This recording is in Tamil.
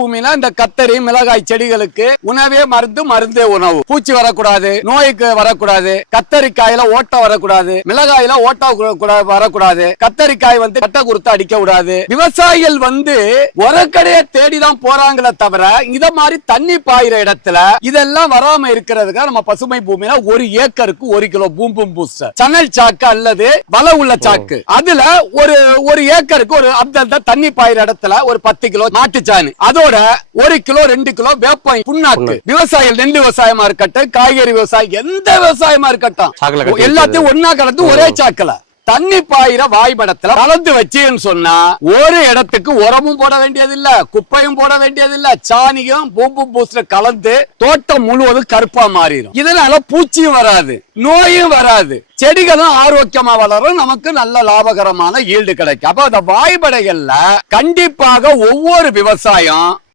பூமியில இந்த கத்தரி மிளகாய் செடிகளுக்கு உணவே மருந்து மருந்தே உணவு. பூச்சி வரக்கூடாது நோய்க்கு வரக்கூடாது கத்தரிக்காயில ஓட்டம் வரக்கூடாது மிளகாயில ஓட்டம் வரக்கூடாது கத்தரிக்காய் வந்து கட்ட குருத்து அடிக்க கூடாது. விவசாயிகள் வந்து உரக்கடையை தேடிதான் போறாங்களே தவிர இத மாதிரி தண்ணி பாயிற இடத்துல இதெல்லாம் வராம இருக்கிறதுக்காக நம்ம பசுமை பூமியில ஒரு ஏக்கருக்கு ஒரு கிலோ பூம் பூம் பூஸ்டர் சணல் சாக்கு அல்லது வலை உள்ள சாக்கு. அதுல ஒரு ஒரு ஏக்கருக்கு ஒரு அந்த தண்ணி பாயிற இடத்துல ஒரு பத்து கிலோ மாட்டுச்சாணி. அதோட ஒரு கிலோ ரெண்டு கிலோ வேப்பம் புண்ணாக்கு. விவசாயிகள் நெல் விவசாயமா இருக்கட்டும் காய்கறி விவசாயம் எந்த விவசாயமா இருக்கட்டும் கட்டி எல்லாத்தையும் ஒன்னா கலந்து ஒரே சாக்குல. தண்ணி பாயிர வாய்ப்படத்துல கலந்து வச்சேன்னு சொன்னா ஒரு இடத்துக்கு உரமும் போட வேண்டியதில்ல குப்பையும் போட வேண்டியதில்ல சாணியும் பூம்பும் பூஸ்டர் கலந்து தோட்டம் முழுவதும் கருப்பா மாறிடும் இதனால பூச்சியும் வராது நோயும் வராது. செடிகளும் ஆரோக்கியமா வளரும் நமக்கு நல்ல லாபகரமான ஈல்டு கிடைக்கும். அப்ப அந்த வாய்ப்படைகள்ல கண்டிப்பாக ஒவ்வொரு விவசாயம்